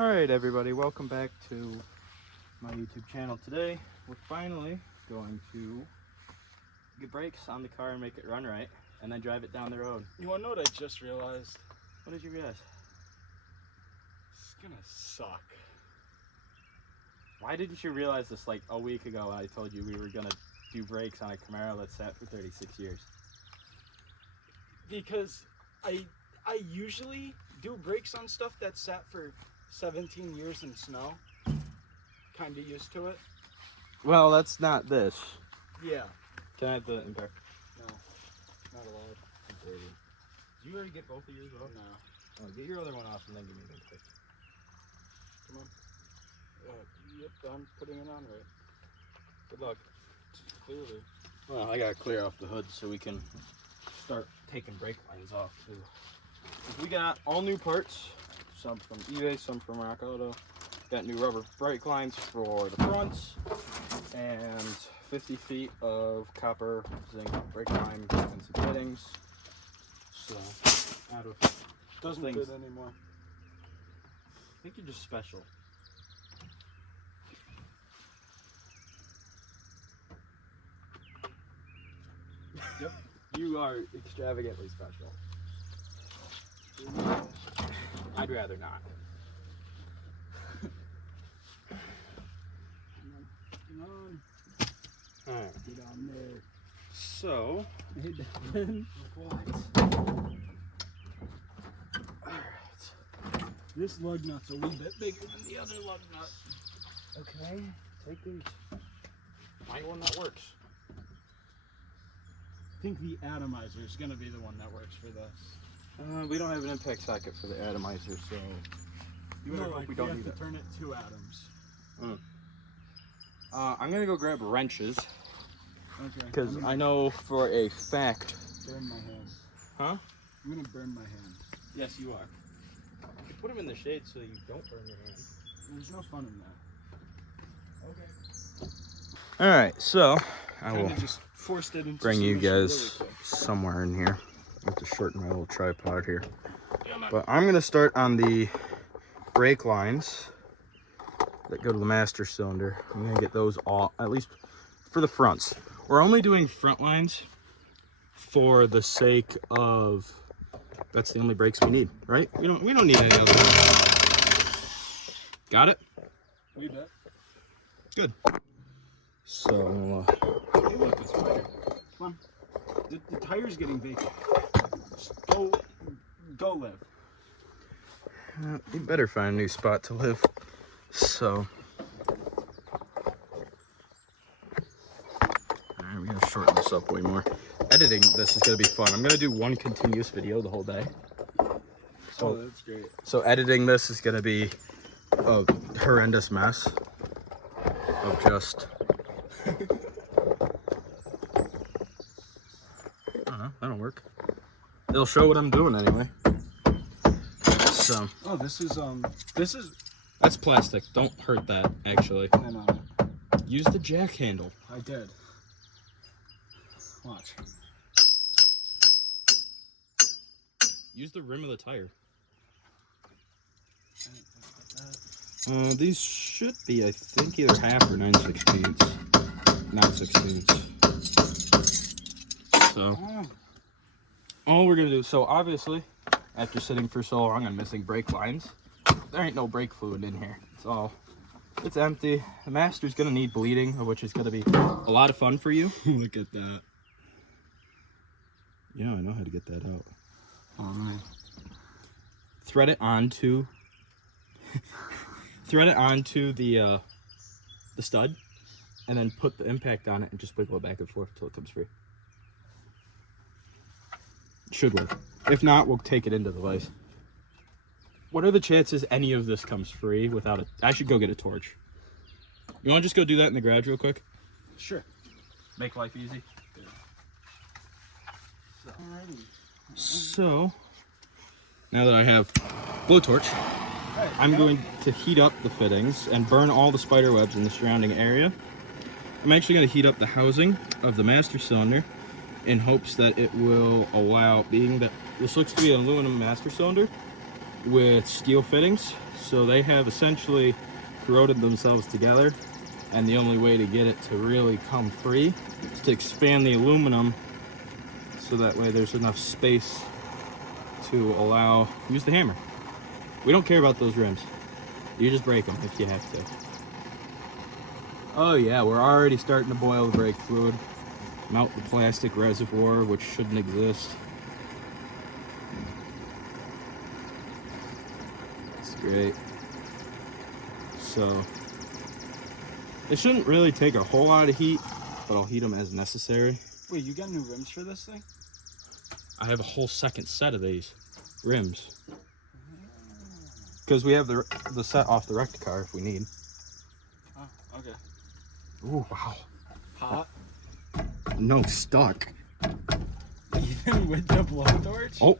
Alright everybody, welcome back to my YouTube channel. Today we're finally going to get brakes on the car and make it run right, and then drive it down the road. You wanna know what I just realized? What did you realize? It's gonna suck. Why didn't you realize this like a week ago when I told you we were gonna do brakes on a Camaro that sat for 36 years? Because I usually do brakes on stuff that sat for 17 years in snow. Kinda used to it. Well, that's not this. Yeah. Can I have the impact? No. Not allowed. Did you already get both of yours off? No. Oh, get your other one off and then give me the impact. Come on. Yep, I'm putting it on right. Good luck. Clearly. Well, I gotta clear off the hood so we can start taking brake lines off too. We got all new parts, some from eBay, some from Rock Auto. Got new rubber brake lines for the fronts and 50 feet of copper zinc brake line and some fittings. So, out of Doesn't things. fit anymore. I think you're just special. Yep, you are extravagantly special. I'd rather not. Come on. Alright. Get on there. So, What? alright. This lug nut's a wee bit bigger than the other lug nut. Okay, take these. Find one that works. I think the atomizer is going to be the one that works for this. We don't have an impact socket for the atomizer, so you better hope we don't need to it. turn it 2 atoms. I'm gonna go grab wrenches Okay. because I know for a fact. Burn my hands. Huh? I'm gonna burn my hands. Yes, you are. You put them in the shade so you don't burn your hand. There's no fun in that. Okay. All right, so I will Kinda just forced it into bring you submission guys really quick. somewhere in here. I have to shorten my little tripod here. But I'm gonna start on the brake lines that go to the master cylinder. I'm gonna get those all, at least for the fronts. We're only doing front lines for the sake of, that's the only brakes we need, right? We don't need any other. Got it? You bet. Good. So, Hey, look, it's fire. Come on. The tire's getting vacant. Just go live. you better find a new spot to live. So, alright, we're gonna shorten this up way more. Editing this is gonna be fun. I'm gonna do one continuous video the whole day. Oh, that's great. So editing this is gonna be a horrendous mess of just. I don't know. That'll work. It'll show what I'm doing anyway. So. Oh, this is That's plastic. Don't hurt that, actually. no. Use the jack handle. I did. Watch. Use the rim of the tire. These should be, I think, either half or 9/16. 9/16. So, all we're gonna do, so obviously, after sitting for so long and missing brake lines, there ain't no brake fluid in here. It's empty. The master's gonna need bleeding, which is gonna be a lot of fun for you. Look at that. Yeah, I know how to get that out. All right. Thread it onto the stud, and then put the impact on it and just wiggle it back and forth until it comes free. Should work. If not, we'll take it into the vise. What are the chances any of this comes free without it? I should go get a torch. You want to just go do that in the garage real quick? Sure. Make life easy. Alrighty. So, now that I have blowtorch, I'm going to heat up the fittings and burn all the spider webs in the surrounding area. I'm actually going to heat up the housing of the master cylinder in hopes that it will allow, being that this looks to be an aluminum master cylinder, with steel fittings, so they have essentially corroded themselves together, and the only way to get it to really come free is to expand the aluminum so that way there's enough space to allow, use the hammer. We don't care about those rims. You just break them if you have to. Oh yeah, we're already starting to boil the brake fluid. Melt the plastic reservoir, which shouldn't exist. That's great. So, it shouldn't really take a whole lot of heat, but I'll heat them as necessary. Wait, you got new rims for this thing? I have a whole second set of these rims. Because we have the set off the wrecked car if we need. Oh, okay. Ooh, wow. Hot? No, stuck. Even with the blowtorch? Oh.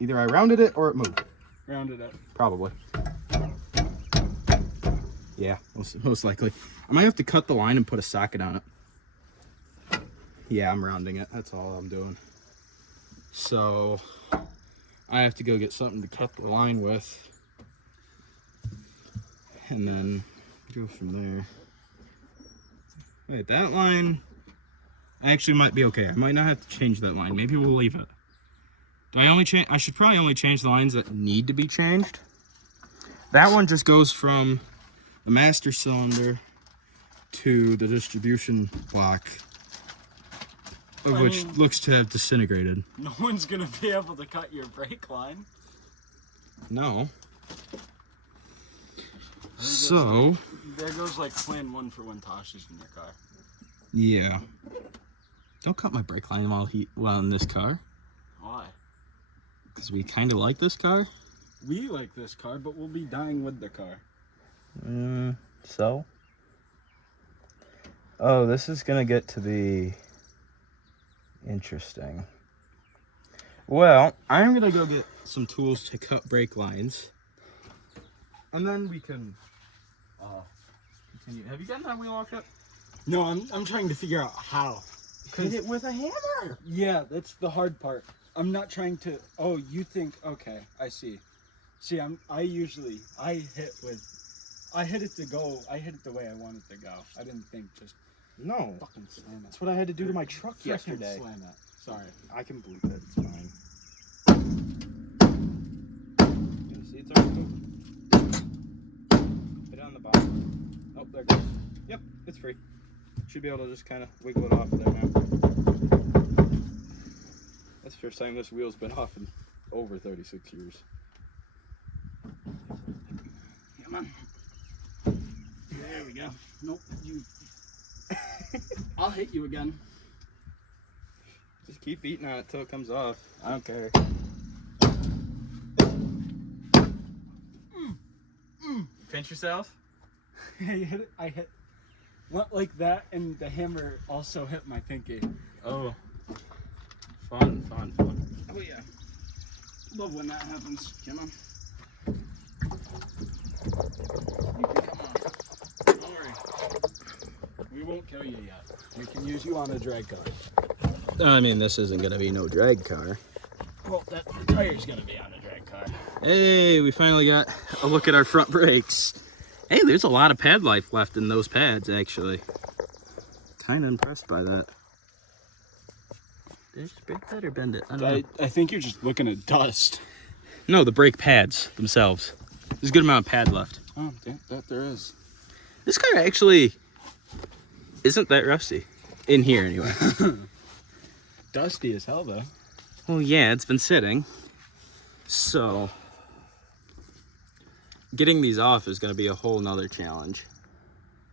Either I rounded it or it moved. Rounded up. Probably. Yeah, most likely. I might have to cut the line and put a socket on it. Yeah, I'm rounding it. That's all I'm doing. So, I have to go get something to cut the line with. And then go from there. Wait, that line actually might be okay. I might not have to change that line. Maybe we'll leave it. Do I only change? I should probably only change the lines that need to be changed. That one just goes from the master cylinder to the distribution block, which looks to have disintegrated. No one's gonna be able to cut your brake line. No. So there goes like plan 1 for when Tosh is in your car. yeah. Don't cut my brake line while in this car. Why? Because we kind of like this car. We like this car, but we'll be dying with the car. So? Oh, this is gonna get to be interesting. Well, I'm gonna go get some tools to cut brake lines. And then we can continue. Have you gotten that wheel all cut? No, I'm trying to figure out how. Hit it with a hammer. Yeah, that's the hard part. I'm not trying to. Oh, you think? Okay, I see. See, I hit it to go. I hit it the way I want it to go. I didn't think just No. fucking slam it. That's what I had to do to my truck Frickin' yesterday. Slam it. Sorry. I can bleep it. It's fine. You see it's already cooked. Hit it on the bottom. Oh, there it goes. Yep, it's free. Should be able to just kind of wiggle it off there now. That's the first time this wheel's been off in over 36 years. Come on. There we go. Nope, you. I'll hit you again. Just keep beating on it till it comes off. I don't care. Pinch yourself? I hit. Went like that, and the hammer also hit my pinky. Oh. Fun. Oh yeah. Love when that happens. Come on. You can come on. Don't worry. We won't kill you yet. We can use you on a drag car. I mean, this isn't going to be no drag car. Well, the tire's gonna be on a drag car. Hey, we finally got a look at our front brakes. Hey, there's a lot of pad life left in those pads, actually. Kind of impressed by that. Did I just break that or bend it? I don't know. I think you're just looking at dust. No, the brake pads themselves. There's a good amount of pad left. Oh, that there is. This car actually isn't that rusty. In here, anyway. Dusty as hell, though. Well, yeah, it's been sitting. So, getting these off is going to be a whole nother challenge.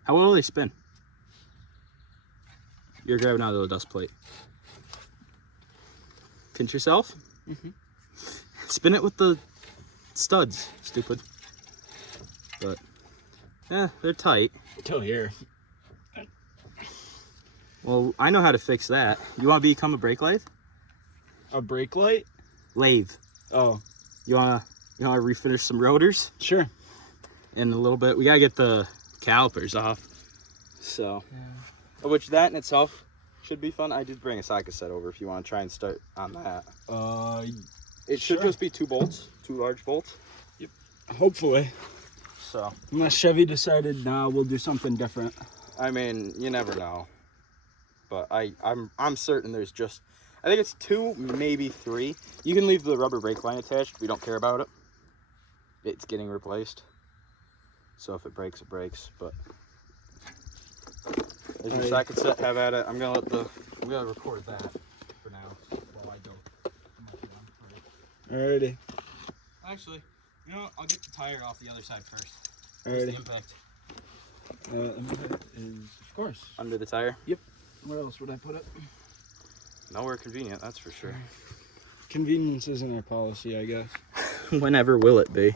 How well will they spin? You're grabbing out of the dust plate. Pinch yourself. Mm-hmm. Spin it with the studs, stupid. But, yeah, they're tight. Till here. Well, I know how to fix that. You want to become a brake lathe? A brake light? Lathe. Oh, You wanna refinish some rotors? sure. In a little bit. We gotta get the calipers off. So, Yeah. which that in itself should be fun. I did bring a socket set over if you want to try and start on that. It should Sure. just be 2 bolts, 2 large bolts. Hopefully. So, Unless Chevy decided, nah, we'll do something different. I mean, you never know. But I'm certain there's just, I think it's 2, maybe 3. You can leave the rubber brake line attached. We don't care about it. It's getting replaced. So if it breaks, it breaks. But there's your socket set. Have at it. I'm gonna record that for now while I go. Alrighty. Actually, you know what? I'll get the tire off the other side first. Alrighty. The impact. Impact is, of course. Under the tire? Yep. Where else would I put it? Nowhere convenient, that's for sure. Convenience isn't our policy, I guess. Whenever will it be?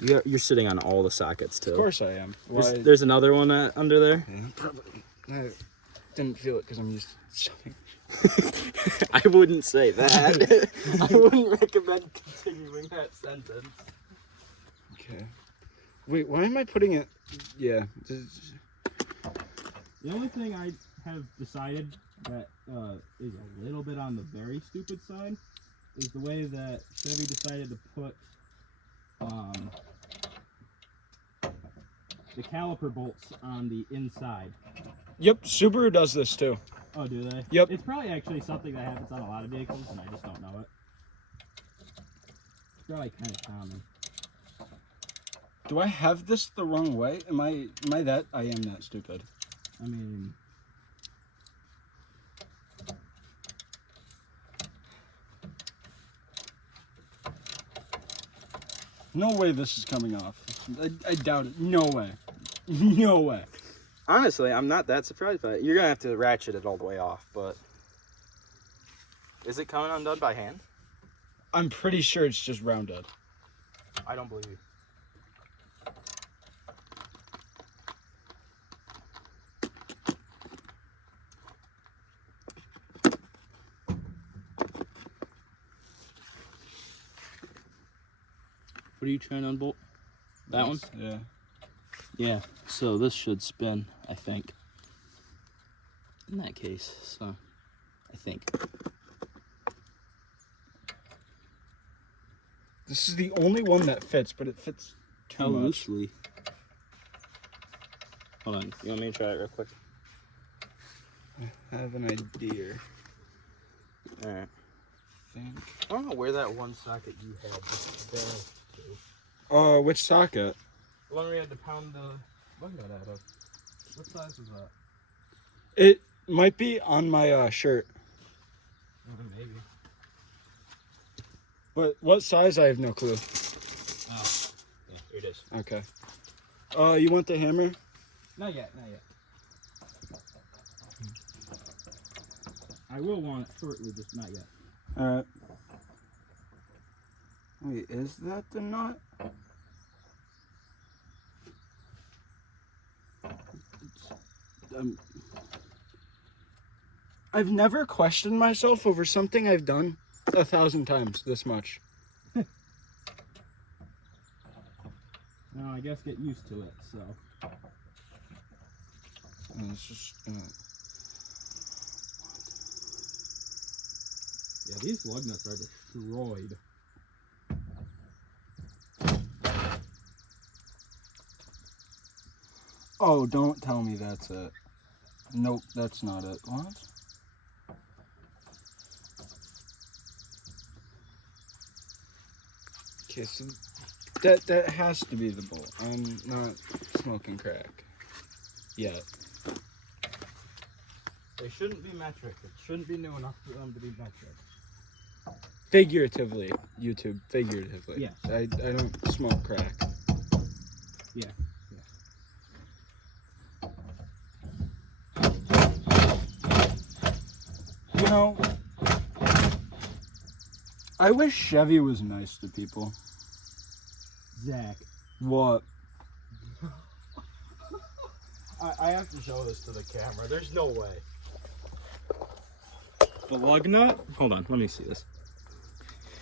You're sitting on all the sockets too. Of course I am. There's another one under there. Yeah, probably. I didn't feel it because I'm used to shoving. I wouldn't say that. I wouldn't recommend continuing that sentence. Okay. Wait, why am I putting it? Yeah. The only thing I have decided that is a little bit on the very stupid side is the way that Chevy decided to put the caliper bolts on the inside. Yep, Subaru does this too. Oh, do they? Yep. It's probably actually something that happens on a lot of vehicles, and I just don't know it. It's probably kind of common. Do I have this the wrong way? Am I that? I am that stupid. I mean, no way this is coming off. I doubt it. No way. No way. honestly, I'm not that surprised by it. You're gonna have to ratchet it all the way off, but is it coming undone by hand? I'm pretty sure it's just rounded. I don't believe you. What are you trying to unbolt? That one? Yeah. Yeah, so this should spin, I think. In that case, so I think. This is the only one that fits, but it fits too How much. loosely? Hold on, you want me to try it real quick? I have an idea. Alright. I think. I don't know where that one socket you had just fell to. Which socket? The one we had to pound the lug nut out of. What size was that? It might be on my shirt. Maybe. But what size? I have no clue. Oh, yeah, here it is. Okay. You want the hammer? Not yet, not yet. I will want it shortly, just not yet. Alright. Wait, is that the nut? I've never questioned myself over something I've done 1,000 times this much. No, I guess get used to it, so. And it's just, Yeah, these lug nuts are destroyed. Oh, don't tell me that's it. Nope, that's not it. What? Okay, so that has to be the bolt. I'm not smoking crack yet. They shouldn't be metric. It shouldn't be new enough for them to be metric. Figuratively, YouTube, figuratively. Yes. I don't smoke crack. Yeah. You know, I wish Chevy was nice to people. Zach. What? I have to show this to the camera. There's no way. The lug nut? Hold on, let me see this.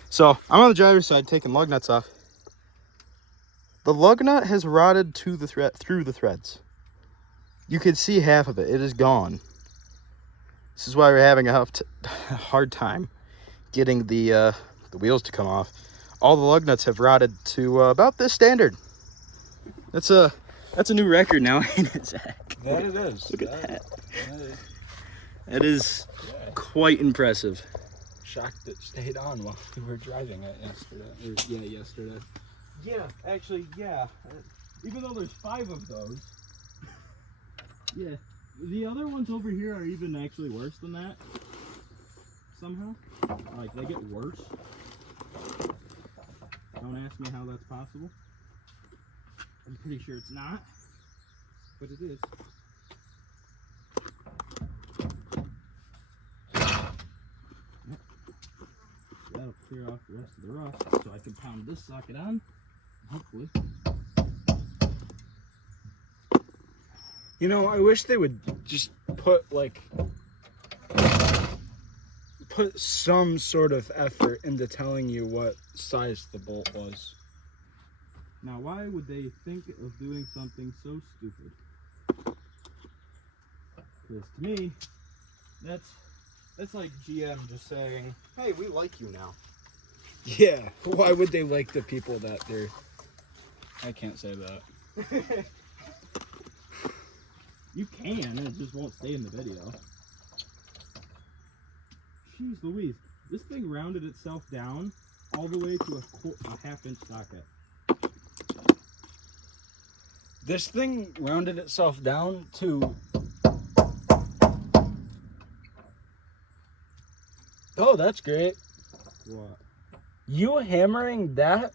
So, I'm on the driver's side taking lug nuts off. The lug nut has rotted to the through the threads. You could see half of it. It is gone. This is why we're having a hard time getting the wheels to come off. All the lug nuts have rotted to about this standard. That's a new record now, ain't it, Zach? That it is. Look at that. That is That is yeah. quite impressive. Shocked it stayed on while we were driving it yesterday. Yesterday. Yeah, actually, yeah. Even though there's 5 of those. Yeah. The other ones over here are even actually worse than that. Somehow. Like, they get worse. Don't ask me how that's possible. I'm pretty sure it's not. But it is. Yep. That'll clear off the rest of the rust so I can pound this socket on. Hopefully. You know, I wish they would just put some sort of effort into telling you what size the bolt was. Now, why would they think of doing something so stupid? Because to me, that's like GM just saying, "Hey, we like you now." Yeah, why would they like the people that they're... I can't say that. You can, it just won't stay in the video. Jeez Louise, this thing rounded itself down all the way to a half-inch socket. This thing rounded itself down to... Oh, that's great. What? You hammering that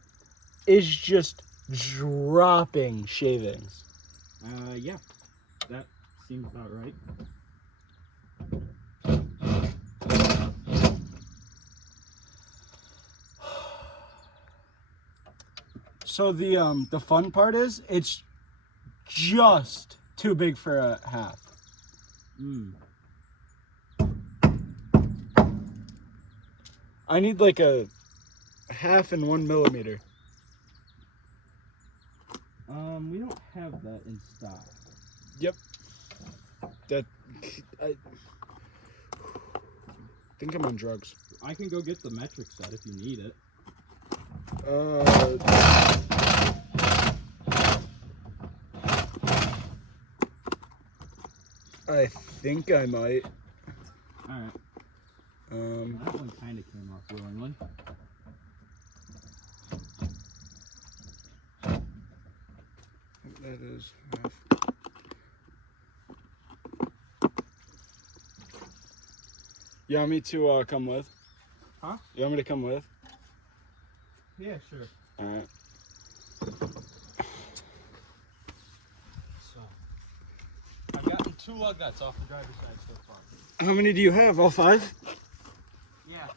is just dropping shavings. Yeah, that seems about right. So the fun part is it's just too big for a half. I need like a half and 1 millimeter. We don't have that in stock. Yep. That I think I'm on drugs. I can go get the metric set if you need it. I think I might. Alright. That one kind of came off willingly. That is. You want me to come with? Huh? You want me to come with? Yeah, sure. Alright. So, I've gotten 2 lug nuts off the driver's side so far. How many do you have? All 5? Yeah.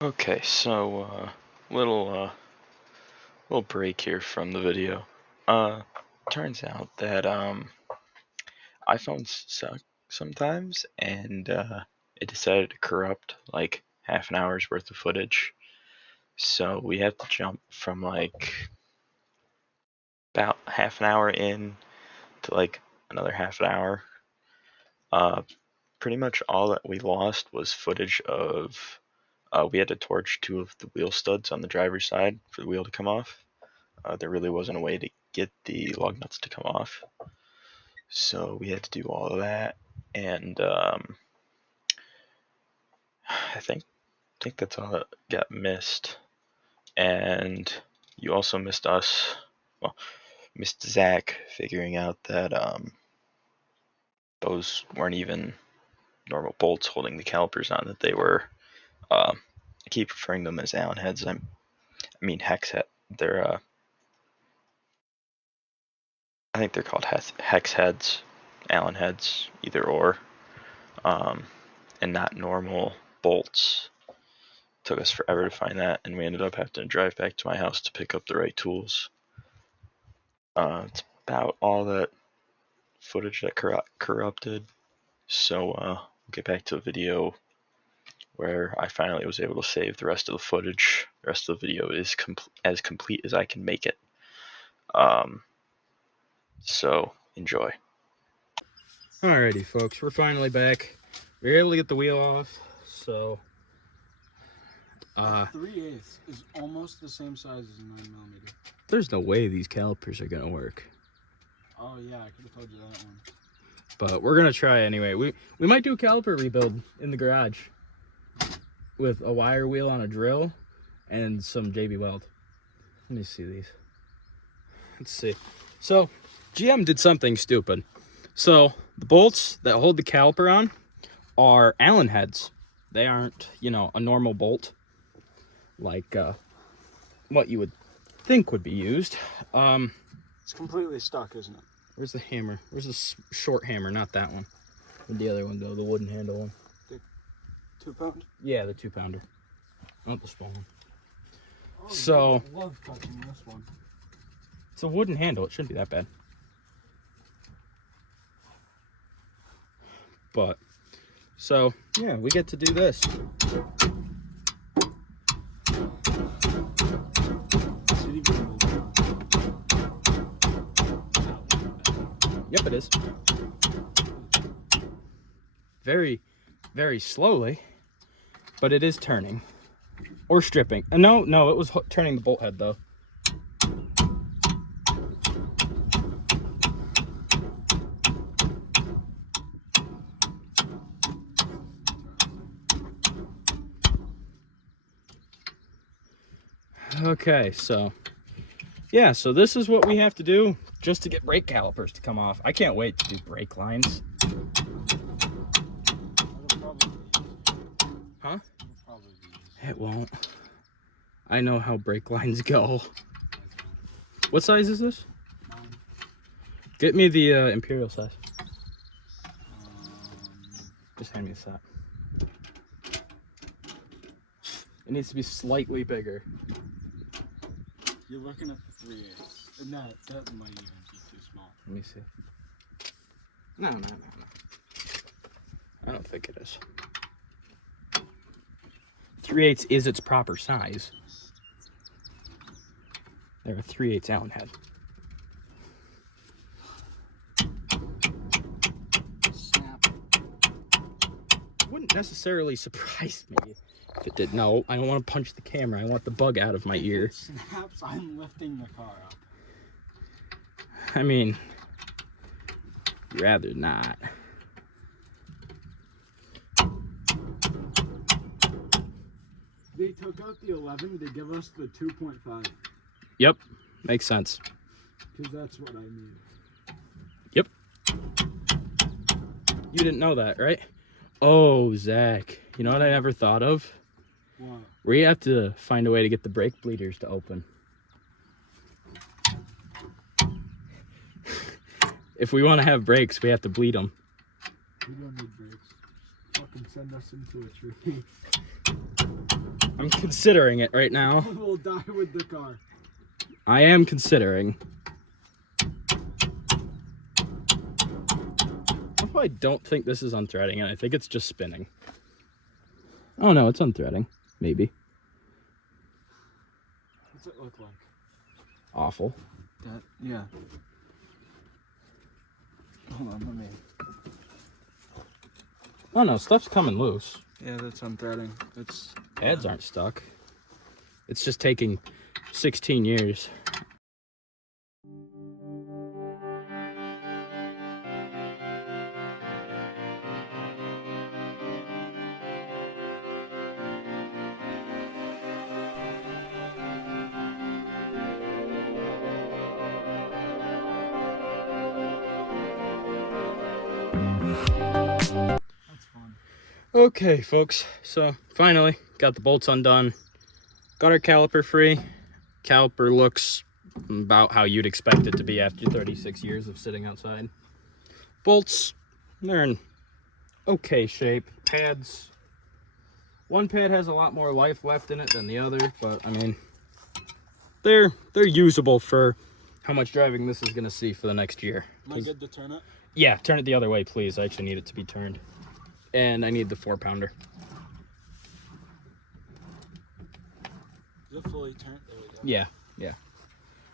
Okay, so little break here from the video. Turns out that iPhones suck sometimes, and it decided to corrupt like half an hour's worth of footage. So we have to jump from like about half an hour in to like another half an hour. Pretty much all that we lost was footage of we had to torch 2 of the wheel studs on the driver's side for the wheel to come off. There really wasn't a way to get the lug nuts to come off, so we had to do all of that. And I think that's all that got missed. And you also missed us. Well, missed Zach figuring out that those weren't even normal bolts holding the calipers on. That they were. I keep referring to them as Allen heads. I mean hex head. They're I think they're called hex heads, Allen heads, either or, and not normal bolts. Took us forever to find that, and we ended up having to drive back to my house to pick up the right tools. It's about all that footage that corrupted. So we'll get back to the video where I finally was able to save the rest of the footage. The rest of the video is as complete as I can make it. So enjoy. Alrighty, folks, we're finally back. We were able to get the wheel off, so 3/8 is almost the same size as a 9mm. there's no way these calipers are gonna work. Oh yeah, I could have told you that one. But we're gonna try anyway. We might do a caliper rebuild in the garage with a wire wheel on a drill and some JB Weld. Let me see these. Let's see. So GM did something stupid. So the bolts that hold the caliper on are Allen heads. They aren't, you know, a normal bolt like what you would think would be used. It's completely stuck, isn't it? Where's the hammer? Where's the short hammer? Not that one. Where'd the other one go? The wooden handle one. The 2-pound? Yeah, the 2-pounder. Not the small one. Oh, So I love touching this one. it's a wooden handle. It shouldn't be that bad. But so yeah, we get to do this. Yep, it is. Very, very slowly, but it is turning. Or stripping. No, it was turning the bolt head, though. Okay, so yeah, so this is what we have to do just to get brake calipers to come off. I can't wait to do brake lines. Huh? It won't. I know how brake lines go. What size is this? Get me the Imperial size. Just hand me a set. It needs to be slightly bigger. You're looking at the 3/8, and that might even be too small. Let me see. No. I don't think it is. 3/8 is its proper size. They're a 3/8 Allen head. Snap. Wouldn't necessarily surprise me if it did. No, I don't want to punch the camera. I want the bug out of my ear. If it snaps, I'm lifting the car up. I mean, rather not. They took out the 11 to give us the 2.5. Yep, makes sense. Because that's what I need. Yep. You didn't know that, right? Oh, Zach. You know what I never thought of? What? We have to find a way to get the brake bleeders to open. If we want to have brakes, we have to bleed them. We don't need brakes. Fucking send us into a tree. I'm considering it right now. We'll die with the car. I am considering. I don't think this is unthreading, and I think it's just spinning. Oh no, it's unthreading. Maybe. What's it look like? Awful. Yeah. Hold on, let me. Oh no, stuff's coming loose. Yeah, that's unthreading. It's Pads aren't stuck. It's just taking 16 years. That's fun. Okay, folks, so finally got the bolts undone. Got our caliper free. Caliper looks about how you'd expect it to be after 36 years of sitting outside. Bolts, they're in okay shape. Pads, one pad has a lot more life left in it than the other, but I mean, they're usable for how much driving this is gonna see for the next year. Am I good to turn it? Yeah, turn it the other way, please. I actually need it to be turned. And I need the 4-pounder. Is it fully turned? There we go. Yeah.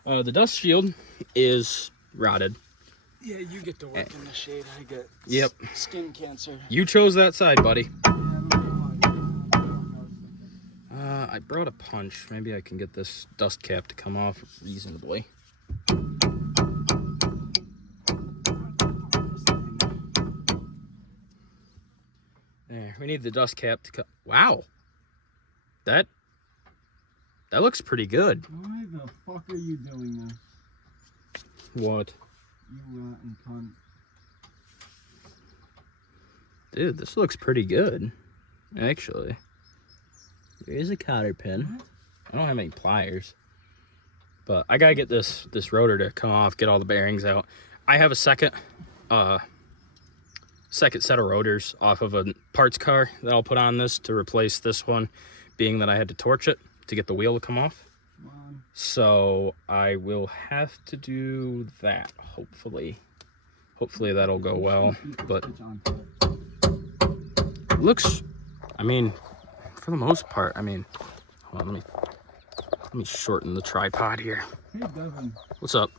The dust shield is rotted. Yeah, you get to work in the shade. I get skin cancer. You chose that side, buddy. I brought a punch. Maybe I can get this dust cap to come off reasonably. There, we need the dust cap to come. Wow, that looks pretty good. Why the fuck are you doing this? What? You rotten cunt. Dude, this looks pretty good, actually. There is a cotter pin. I don't have any pliers, but I gotta get this rotor to come off, get all the bearings out. I have a second set of rotors off of a parts car that I'll put on this to replace this one, being that I had to torch it to get the wheel to come off. So I will have to do that, hopefully. Hopefully that'll go well, but it looks, I mean, for the most part, I mean, hold on, let me shorten the tripod here. Hey, Devin. What's up?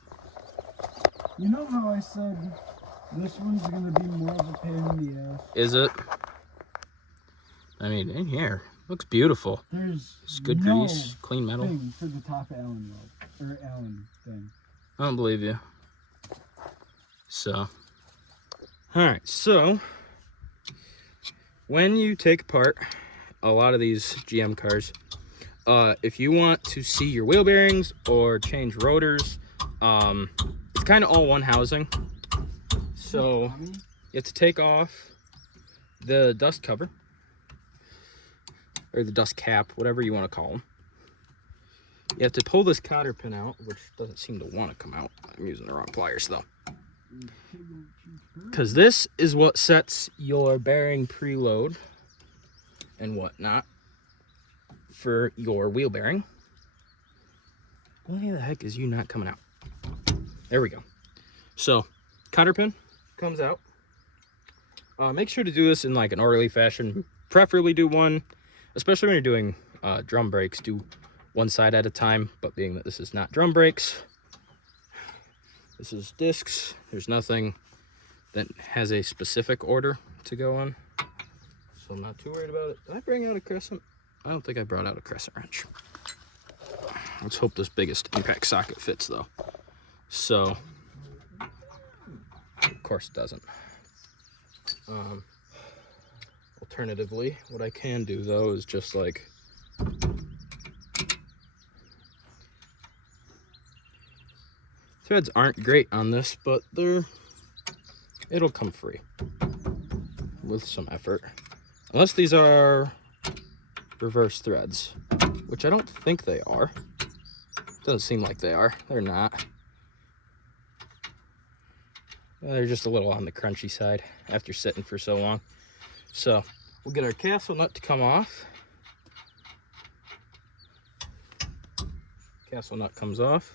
You know how I said this one's gonna be more of a pain in the ass? Is it? I mean, in here, looks beautiful. There's it's good no grease, clean metal. Thing for the top Allen rope, or Allen thing. I don't believe you. So, alright, so when you take apart a lot of these GM cars, if you want to see your wheel bearings or change rotors, it's kind of all one housing. So you have to take off the dust cover, or the dust cap, whatever you want to call them. You have to pull this cotter pin out, which doesn't seem to want to come out. I'm using the wrong pliers though. Because this is what sets your bearing preload and whatnot for your wheel bearing. Why the heck is you not coming out? There we go. So, cotter pin comes out. Make sure to do this in like an orderly fashion. Preferably do one, especially when you're doing drum brakes, do one side at a time. But being that this is not drum brakes, this is discs, there's nothing that has a specific order to go on. So I'm not too worried about it. Did I bring out a crescent? I don't think I brought out a crescent wrench. Let's hope this biggest impact socket fits though. So, of course it doesn't. Alternatively, what I can do though is just like threads aren't great on this, but it'll come free with some effort. Unless these are reverse threads, which I don't think they are. Doesn't seem like they are. They're not. They're just a little on the crunchy side after sitting for so long. So we'll get our castle nut to come off. Castle nut comes off.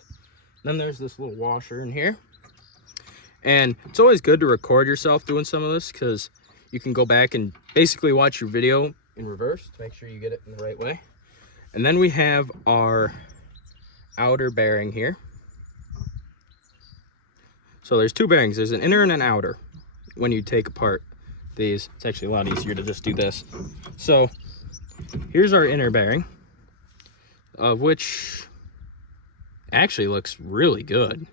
Then there's this little washer in here. And it's always good to record yourself doing some of this because you can go back and basically watch your video in reverse to make sure you get it in the right way. And then we have our outer bearing here. So there's two bearings. There's an inner and an outer. When you take apart these, it's actually a lot easier to just do this. So here's our inner bearing, of which actually looks really good.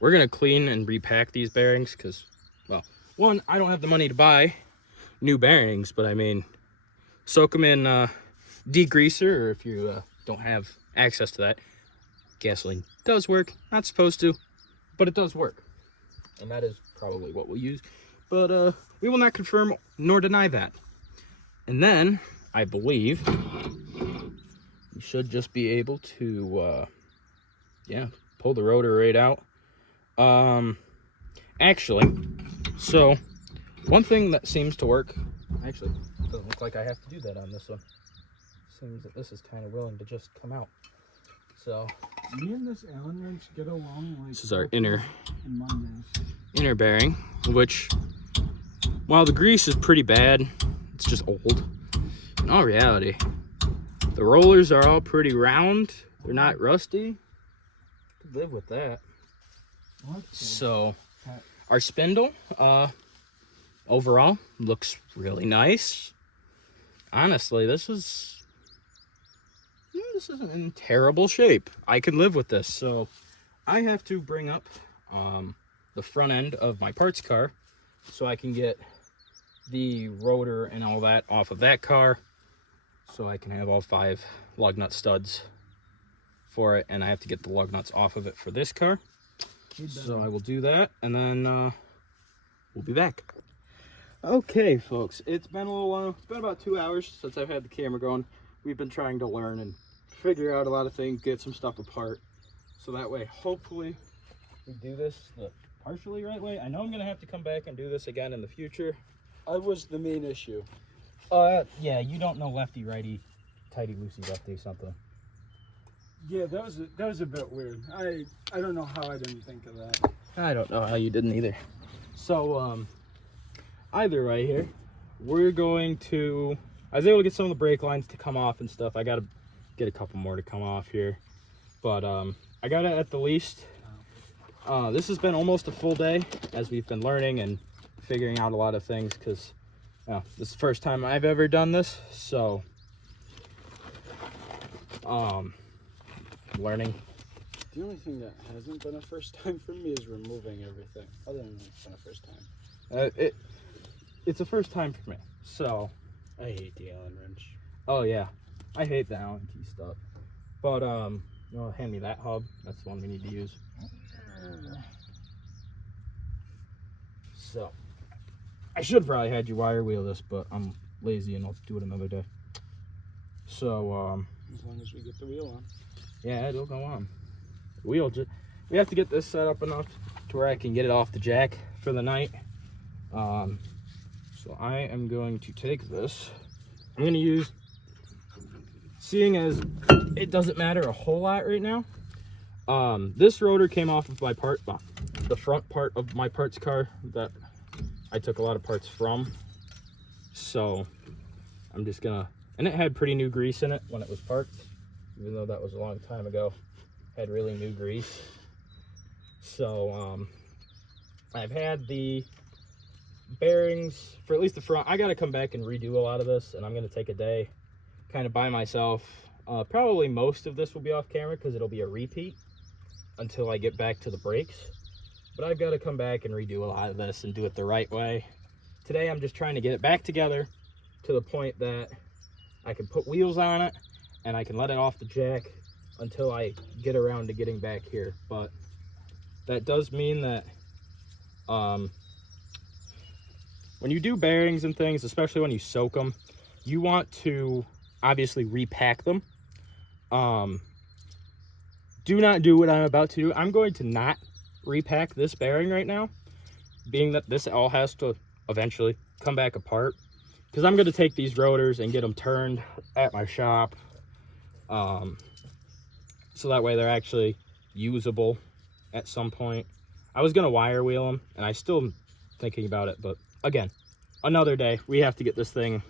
We're gonna clean and repack these bearings because, well, one, I don't have the money to buy new bearings, but I mean, soak them in degreaser, or if you don't have access to that, gasoline does work. Not supposed to, but it does work, and that is probably what we'll use. But we will not confirm nor deny that. And then I believe you should just be able to, yeah, pull the rotor right out. Actually, so one thing that seems to work, actually, it doesn't look like I have to do that on this one. Seems that this is kind of willing to just come out. So me and this Allen wrench get along like this is our inner bearing, which, while the grease is pretty bad, it's just old. In all reality, the rollers are all pretty round. They're not rusty. Could live with that. What? So Our spindle, overall, looks really nice. Honestly, this isn't in terrible shape. I can live with this. So I have to bring up the front end of my parts car so I can get the rotor and all that off of that car, so I can have all 5 lug nut studs for it, and I have to get the lug nuts off of it for this car. So I will do that, and then we'll be back. Okay, folks, it's been a little while. It's been about 2 hours since I've had the camera going. We've been trying to learn and figure out a lot of things, get some stuff apart, so that way, hopefully, we do this the partially right way. I know I'm gonna have to come back and do this again in the future. I was the main issue. Yeah, you don't know lefty, righty, tighty, loosey, lefty, something. Yeah, that was a bit weird. I don't know how I didn't think of that. I don't know how you didn't either. So, either way here, we're going to, I was able to get some of the brake lines to come off and stuff. I gotta get a couple more to come off here. But, I got it at the least. This has been almost a full day as we've been learning and figuring out a lot of things, because this is the first time I've ever done this, so learning. The only thing that hasn't been a first time for me is removing everything. Other than it's been a first time. It's a first time for me, so I hate the Allen wrench. oh yeah, I hate the Allen key stuff. But hand me that hub. That's the one we need to use. So I should probably had you wire wheel this, but I'm lazy and I'll do it another day. So as long as we get the wheel on. yeah, it'll go on. We have to get this set up enough to where I can get it off the jack for the night. So I am going to take this. I'm going to use, seeing as it doesn't matter a whole lot right now, this rotor came off of my the front part of my parts car that I took a lot of parts from. So I'm just gonna, and it had pretty new grease in it when it was parked, even though that was a long time ago. Had really new grease. So I've had the bearings for at least the front. I gotta come back and redo a lot of this, and I'm gonna take a day kind of by myself. Probably most of this will be off camera because it'll be a repeat until I get back to the brakes. But I've got to come back and redo a lot of this and do it the right way. Today I'm just trying to get it back together to the point that I can put wheels on it and I can let it off the jack until I get around to getting back here. But that does mean that when you do bearings and things, especially when you soak them, you want to obviously repack them. Do not do what I'm about to do. I'm going to not repack this bearing right now, being that this all has to eventually come back apart, because I'm going to take these rotors and get them turned at my shop, so that way they're actually usable at some point. I was going to wire wheel them, and I still am thinking about it, but again, another day. We have to get this thing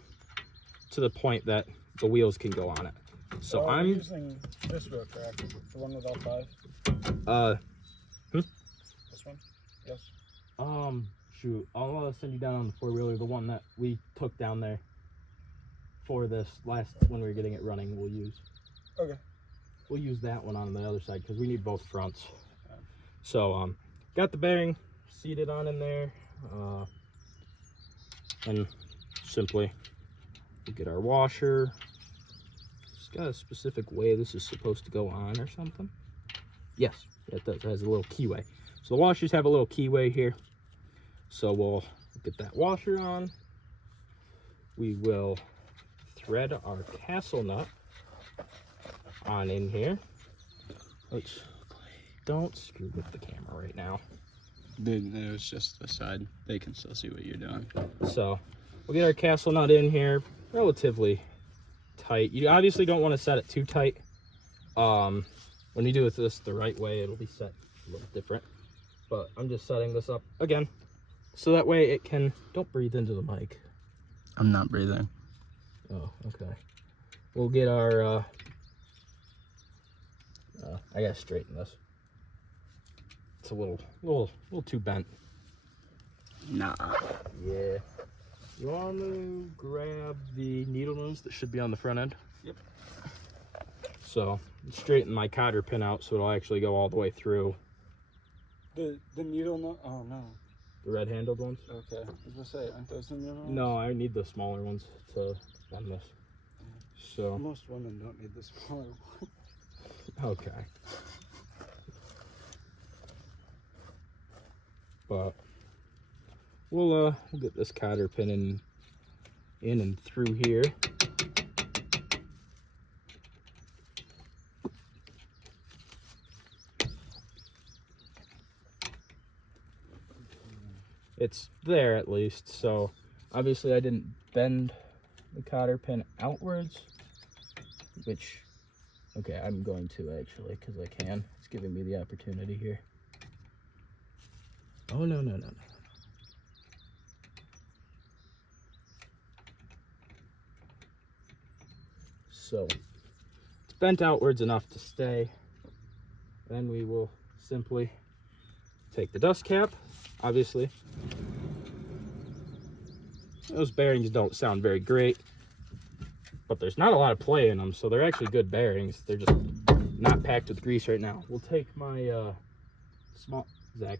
to the point that the wheels can go on it. So I'm using this road track, the one with all 5. This one? Yes. Shoot, I'll send you down on the 4-wheeler, the one that we took down there for this last, when we were getting it running, we'll use. Okay. We'll use that one on the other side because we need both fronts. So, got the bearing seated on in there, and simply we'll get our washer. It's got a specific way this is supposed to go on or something. Yes, it does. It has a little keyway. So the washers have a little keyway here. So we'll get that washer on. We will thread our castle nut on in here. Which, don't screw with the camera right now. Dude, it was just the side. They can still see what you're doing. So we'll get our castle nut in here relatively tight. You obviously don't want to set it too tight. When you do this the right way, it'll be set a little different. But I'm just setting this up again, so that way it can, don't breathe into the mic. I'm not breathing. Oh, okay. We'll get our, I gotta straighten this. It's a little too bent. Nah. Yeah. You want to grab the needle nose that should be on the front end? Yep. So straighten my cotter pin out so it'll actually go all the way through. The needle no. Oh no. The red handled ones? Okay. I was gonna say, aren't those the needle ones? No, I need the smaller ones to bend this. So Most women don't need the smaller one. okay. But we'll get this cotter pin in and through here. It's there at least, so obviously I didn't bend the cotter pin outwards, which, okay, I'm going to actually, because I can. It's giving me the opportunity here. Oh, no, no, no, no. So, it's bent outwards enough to stay. Then we will simply take the dust cap, obviously. Those bearings don't sound very great, but there's not a lot of play in them, so they're actually good bearings. They're just not packed with grease right now. We'll take my small, Zach,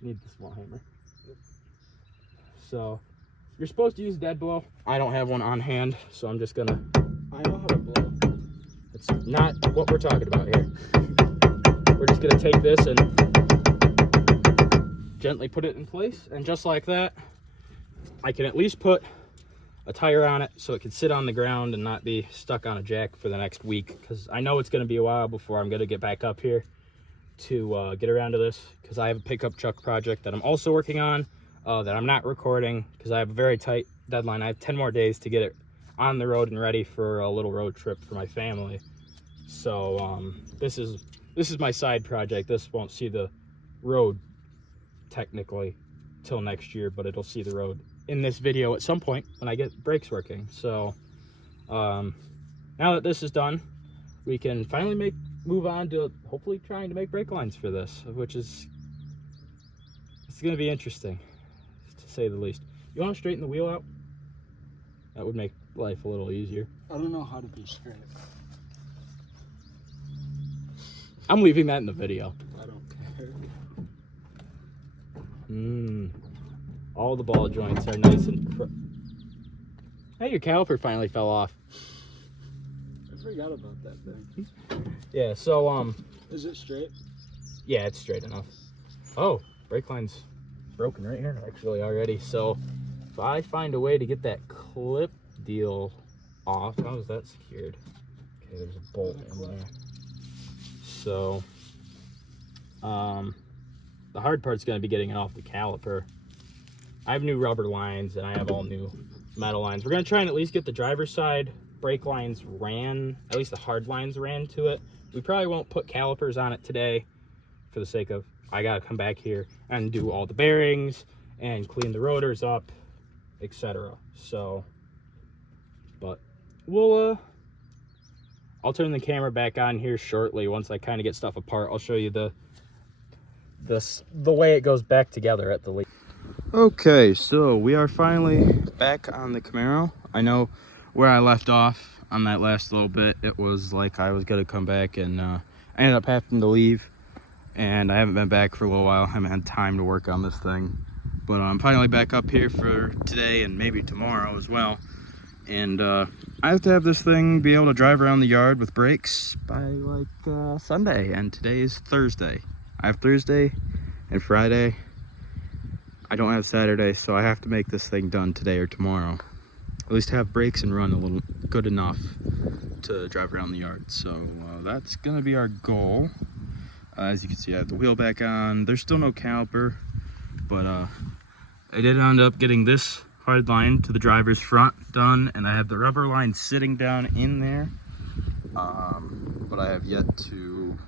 need the small hammer. So, you're supposed to use dead blow. I don't have one on hand, so I'm just gonna. I know how to blow. It's not what we're talking about here. We're just gonna take this and gently put it in place, and just like that, I can at least put a tire on it so it can sit on the ground and not be stuck on a jack for the next week, because I know it's going to be a while before I'm going to get back up here to get around to this, because I have a pickup truck project that I'm also working on that I'm not recording because I have a very tight deadline. I have 10 more days to get it on the road and ready for a little road trip for my family. So this is my side project. This won't see the road technically till next year, but it'll see the road in this video at some point when I get brakes working. So now that this is done, we can finally move on to hopefully trying to make brake lines for this, which is, it's going to be interesting to say the least. You want to straighten the wheel out? That would make life a little easier. I don't know how to be straight. I'm leaving that in the video. I don't care. All the ball joints are nice and hey, your caliper finally fell off. I forgot about that thing. Yeah, so Is it straight? yeah, it's straight enough. Oh, brake line's broken right here actually already. So if I find a way to get that clip deal off, how is that secured? Okay, there's a bolt in there. So the hard part's going to be getting it off the caliper. I have new rubber lines and I have all new metal lines. We're going to try and at least get the driver's side brake lines ran, at least the hard lines ran to it. We probably won't put calipers on it today for the sake of I got to come back here and do all the bearings and clean the rotors up, etc. So, but we'll I'll turn the camera back on here shortly once I kind of get stuff apart. I'll show you the way it goes back together at the lead. Okay, so we are finally back on the Camaro. I know where I left off on that last little bit, it was like I was gonna come back, and I ended up having to leave, and I haven't been back for a little while. I haven't had time to work on this thing, but I'm finally back up here for today and maybe tomorrow as well. And I have to have this thing be able to drive around the yard with brakes by like Sunday, and today is Thursday. I have Thursday and Friday. I don't have Saturday, so I have to make this thing done today or tomorrow. At least have brakes and run a little good enough to drive around the yard. So that's gonna be our goal. As you can see, I have the wheel back on. There's still no caliper, but I did end up getting this hard line to the driver's front done, and I have the rubber line sitting down in there. But I have yet to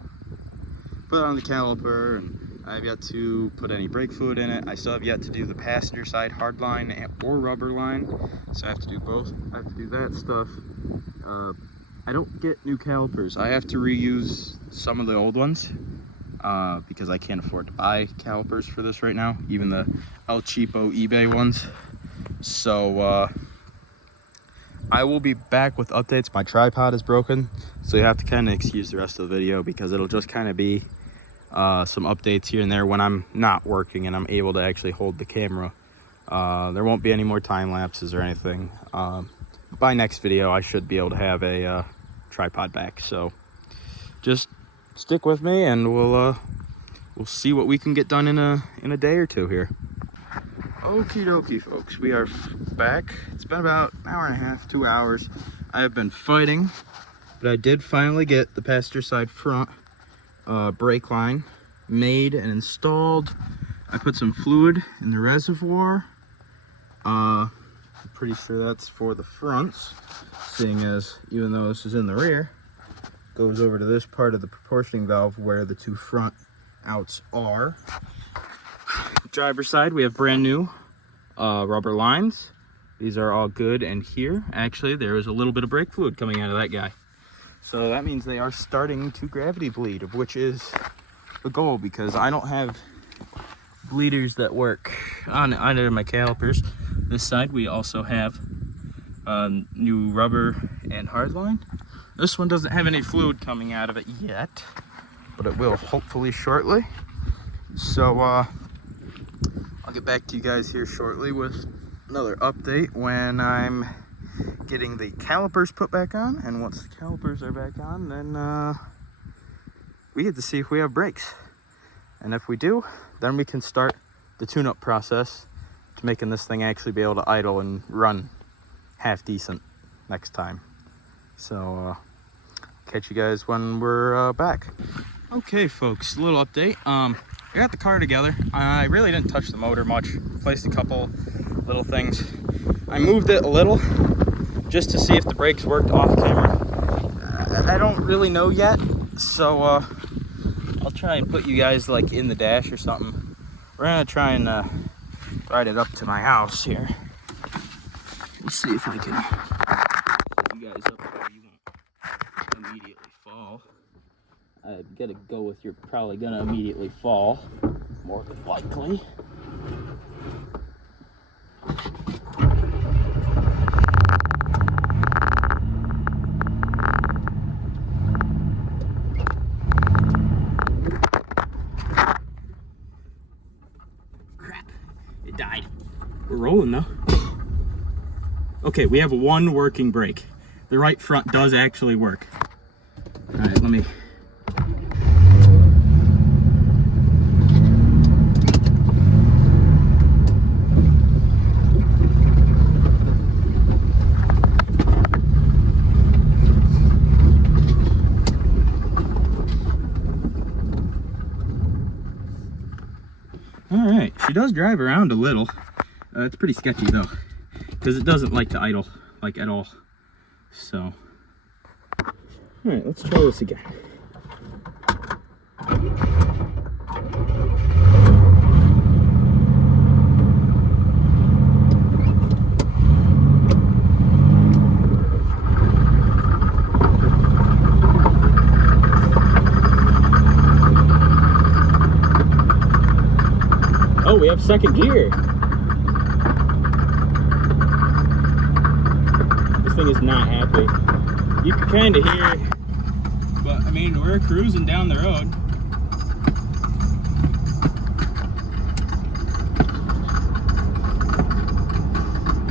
put on the caliper, and I have yet to put any brake fluid in it. I still have yet to do the passenger side hard line or rubber line, so I have to do both. I have to do that stuff. I don't get new calipers. I have to reuse some of the old ones because I can't afford to buy calipers for this right now, even the El Cheapo eBay ones. So I will be back with updates. My tripod is broken, so you have to kind of excuse the rest of the video because it'll just kind of be some updates here and there when I'm not working and I'm able to actually hold the camera. There won't be any more time lapses or anything. By next video, I should be able to have a tripod back. So just stick with me, and we'll see what we can get done in a day or two here. Okie dokie, folks, we are back. It's been about an hour and a half, 2 hours. I have been fighting, but I did finally get the passenger side front brake line made and installed. I put some fluid in the reservoir. I'm pretty sure that's for the fronts, seeing as even though this is in the rear, it goes over to this part of the proportioning valve where the two front outs are. Driver's side, we have brand new rubber lines. These are all good, and here actually there is a little bit of brake fluid coming out of that guy, so that means they are starting to gravity bleed, of which is the goal, because I don't have bleeders that work on either of my calipers. This side we also have new rubber and hard line. This one doesn't have any fluid coming out of it yet, but it will hopefully shortly. So I'll get back to you guys here shortly with another update when I'm getting the calipers put back on, and once the calipers are back on, then we get to see if we have brakes, and if we do, then we can start the tune-up process to making this thing actually be able to idle and run half decent next time. So catch you guys when we're back. Okay, folks, a little update. I got the car together. I really didn't touch the motor much. Replaced a couple little things. I moved it a little just to see if the brakes worked off camera. I don't really know yet, so I'll try and put you guys like in the dash or something. We're gonna try and ride it up to my house here. Let's see if I can get you guys up where you won't immediately fall. I gotta go with you're probably gonna immediately fall, more than likely. Crap, it died. We're rolling though. Okay, we have one working brake. The right front does actually work. All right, let me. All right, she does drive around a little. It's pretty sketchy though, because it doesn't like to idle, like at all. So, all right, let's try this again. Oh, we have second gear. This thing is not happy. You can kind of hear, but I mean, we're cruising down the road.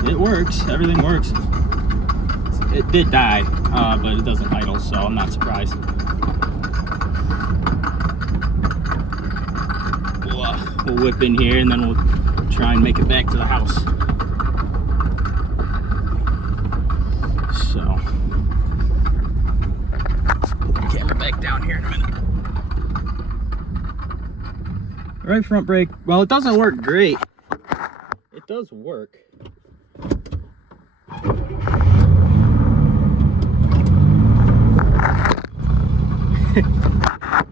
It works, everything works. It did die, but it doesn't idle, so I'm not surprised. We'll whip in here and then we'll try and make it back to the house. So, put the camera back down here in a minute. Right front brake, well, it doesn't work great. It does work.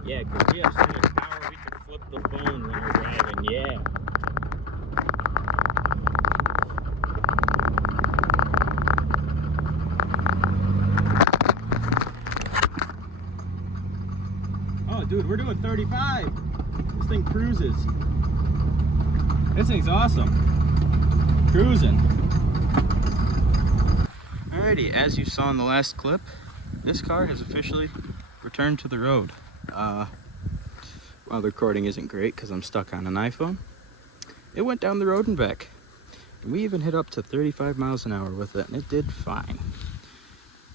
Yeah, because we have so much power, we can flip the phone when we're driving, yeah. Oh, dude, we're doing 35. This thing cruises. This thing's awesome. Cruising. Alrighty, as you saw in the last clip, this car has officially returned to the road. While the recording isn't great because I'm stuck on an iPhone, it went down the road and back. And we even hit up to 35 miles an hour with it, and it did fine,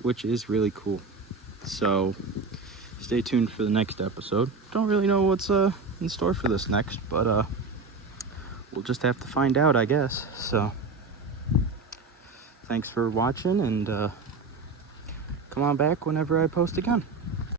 which is really cool. So stay tuned for the next episode. Don't really know what's in store for this next, but we'll just have to find out, I guess. So thanks for watching, and come on back whenever I post again.